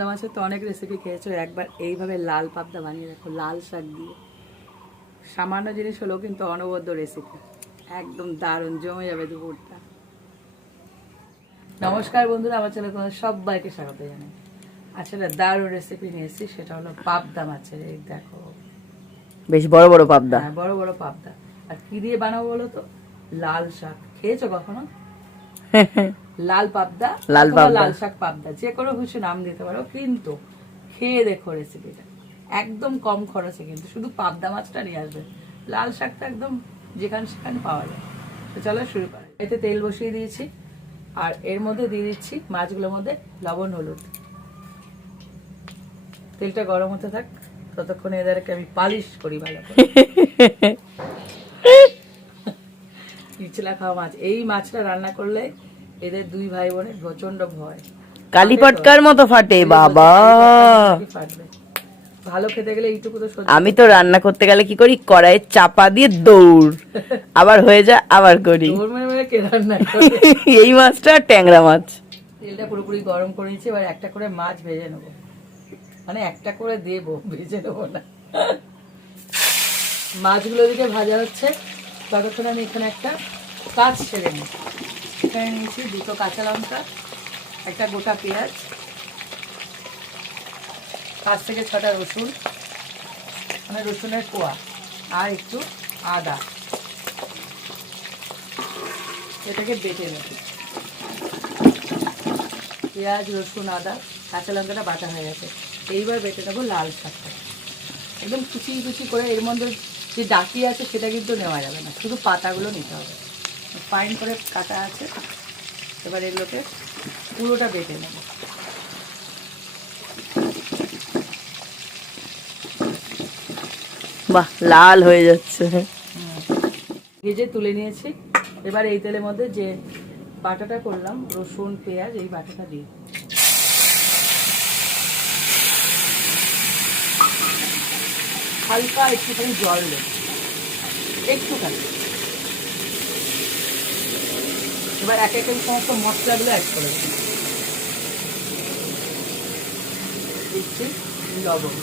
পাবদা মাছের তো অনেক রেসিপি খেয়েছো একবার এইভাবে লাল পাবদা বানিয়ে দেখো লাল শাক দিয়ে। সামান্য জিনিস হলেও কিন্তু অনবদ্য রেসিপি একদম দারুণ জমে যাবে দুপুরটা। নমস্কার বন্ধুরা আমার চ্যানেল তোমাদের সবাইকে স্বাগত জানাই। আসলে দারুণ রেসিপি নিয়েছি সেটা হলো পাবদা মাছের এই দেখো। বেশ বড় বড় পাবদা। হ্যাঁ বড় বড় পাবদা। আর কি দিয়ে বানাবো বলো তো? লাল শাক। খেয়েছো কখনো? লাল পাবদা লাল পাবদা। লাল শাক পাবদা যে কোনো কিছু নাম দিতে পারো কিন্তু খেয়ে দেখো রেসিপিটা একদম কম খরচে কিন্তু শুধু পাবদা মাছটা নিয়ে আসবে। লাল শাকটা একদম যেখানে সেখানে পাওয়া যায়। তো চলো শুরু করা এতে তেল বসিয়ে দিয়েছি আর এর মধ্যে দিয়ে দিচ্ছি মাছগুলোর মধ্যে লবণ হলুদ। তেলটা গরম হতে থাক ততক্ষণ এদেরকে আমি পালিশ করি ভালো করে। ইচলা খাওয়া মাছ এই মাছটা রান্না করলে এদের দুই ভাই বোনের প্রচণ্ড ভয়। কালী পটকার মতো ফাটে বাবা। ফাটবে? ভালো খেতে গেলে এইটুকু তো আমি তো রান্না করতে গেলে কি করি? কড়াইয়ে চাপা দিয়ে দৌড়। আবার হয়ে যায় আবার করে। এই মাছটা ট্যাংরা মাছ। তেলটা পুরোপুরি গরম করে নিচ্ছি এবার একটা করে মাছ ভেজে নেব। মানে একটা করে দেবো ভেজে নেব না। মাছগুলো দিকে ভাজা হচ্ছে। ততক্ষণ আমি এখানে একটা কাজ ছেড়ে নিই। নিয়েছি, দুটো কাঁচা লঙ্কা, একটা গোটা পেঁয়াজ, পাঁচ থেকে ছটা রসুন মানে রসুনের কোয়া আর একটু আদা। এটাকে বেটে নেব। পেঁয়াজ, রসুন, আদা, কাঁচা লঙ্কাটা বাটা হয়ে গেছে। এইবার বেটে নেব লাল শাকটা। একদম কুচি কুচি করে এর মধ্যে যে ডাকি আছে সেটা কিন্তু নেওয়া যাবে না। শুধু পাতাগুলো নিতে হবে। ফাইন করে কাটা আছে। এবার এগুলোকে পুরোটা বেটে নেব। বাহ লাল হয়ে যাচ্ছে। ভেজে তুলে নিয়েছি। এবার এই তেলের মধ্যে যে বাটাটা করলাম রসুন পেঁয়াজ এই বাটাটা দিই হালকা একটুখানি জল দেব। একটুখানি। এবার এক এক সমস্ত মশলাগুলো অ্যাড করে দিচ্ছি লবণ।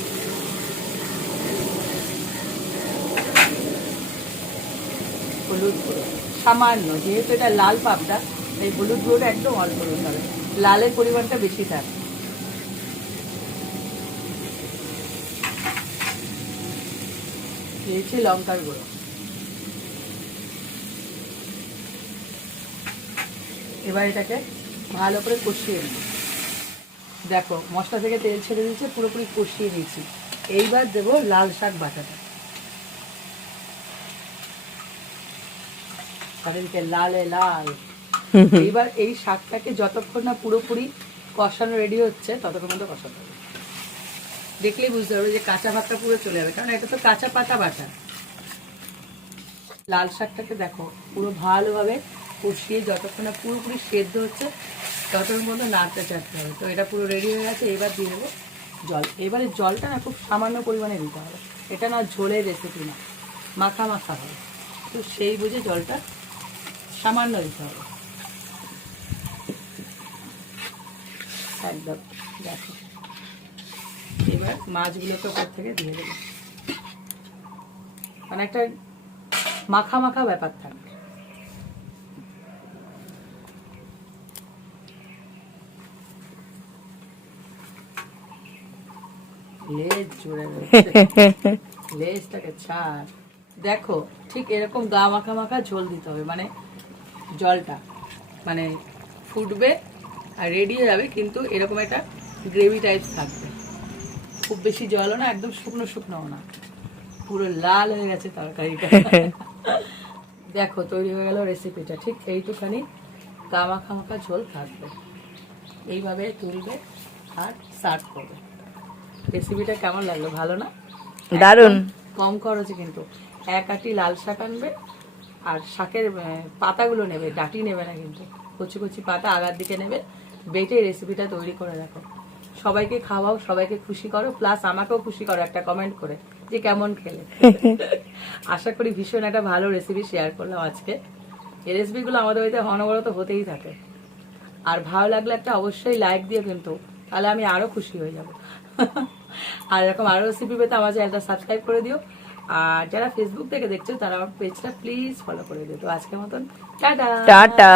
হলুদ গুঁড়ো। সামান্য, যেহেতু এটা লাল পাবদা এই হলুদ গুঁড়োটা একদম অল্প দিতে হবে। লালের পরিমাণটা বেশি থাকে। দিয়েছি লঙ্কার গুঁড়ো। এবার এটাকে ভালো করে কষিয়ে নিই দেখো মশলা থেকে তেল ছেড়ে দিয়েছে পুরোপুরি কষিয়ে নিয়েছি। এইবার দেবো লাল শাক বাটাটা। চারিদিকে লালে লাল। এইবার এই শাকটাকে যতক্ষণ না পুরোপুরি কষানো রেডি হচ্ছে ততক্ষণ মতো কষাতে হবে। দেখলেই বুঝতে পারবে যে কাঁচা ভাতটা পুরো চলে যাবে কারণ এটা তো কাঁচা পাতা বাটা। লাল শাকটাকে দেখো পুরো ভালোভাবে কষিয়ে যতক্ষণ না পুরোপুরি সেদ্ধ হচ্ছে, ততক্ষণ মতো নাড়তে চাড়তে হবে। তো এটা পুরো রেডি হয়ে গেছে, এবার দিয়ে দেবো জল। এবারে জলটা না খুব সামান্য পরিমাণে দিতে হবে। এটা না ঝোলের রেসিপি না, মাখা মাখা হবে। তো সেই বুঝে জলটা সামান্য দিতে হবে। একদম, দেখো। এবার মাছগুলোকে ওপর থেকে দিয়ে দেবো। মানে একটা মাখা মাখা ব্যাপার থাকবে লেজ জুড়ে লেজটাকে ছাড়। দেখো ঠিক এরকম গা মাখা মাখা ঝোল দিতে হবে মানে জলটা। মানে ফুটবে আর রেডি হয়ে যাবে কিন্তু এরকম একটা গ্রেভি টাইপ থাকবে। খুব বেশি জলও না একদম শুকনো শুকনো না। পুরো লাল হয়ে গেছে তরকারিটা। দেখো তৈরি হয়ে গেল রেসিপিটা ঠিক এইটুখানি গা মাখা মাখা ঝোল থাকবে। এইভাবে তুলবে আর সার্ভ করবে। রেসিপিটা কেমন লাগল? ভালো না? দারুণ কম খরচে কিন্তু। এক আটি লাল শাক আনবে আর শাকের পাতাগুলো নেবে ডাটি নেবে না কিন্তু। কচি কচি পাতা আগার দিকে নেবে বেটে রেসিপিটা তৈরি করে রাখো। সবাইকে খাওয়াও সবাইকে খুশি করো প্লাস আমাকেও খুশি করো একটা কমেন্ট করে যে কেমন খেলে। আশা করি ভীষণ একটা ভালো রেসিপি শেয়ার করলাম আজকে। এই রেসিপিগুলো আমাদের বাড়িতে অনবরত হতেই থাকে। আর ভালো লাগলে একটা অবশ্যই লাইক দিয়ে কিন্তু তাহলে আমি আরও খুশি হয়ে যাব। আর এরকম আরও রেসিপি পেতে আমার চ্যানেলটা সাবস্ক্রাইব করে দিও। আর যারা ফেসবুক থেকে দেখছ, তারা আমার পেজটা প্লিজ ফলো করে দিও। তো আজকের মতন, টাটা! টাটা!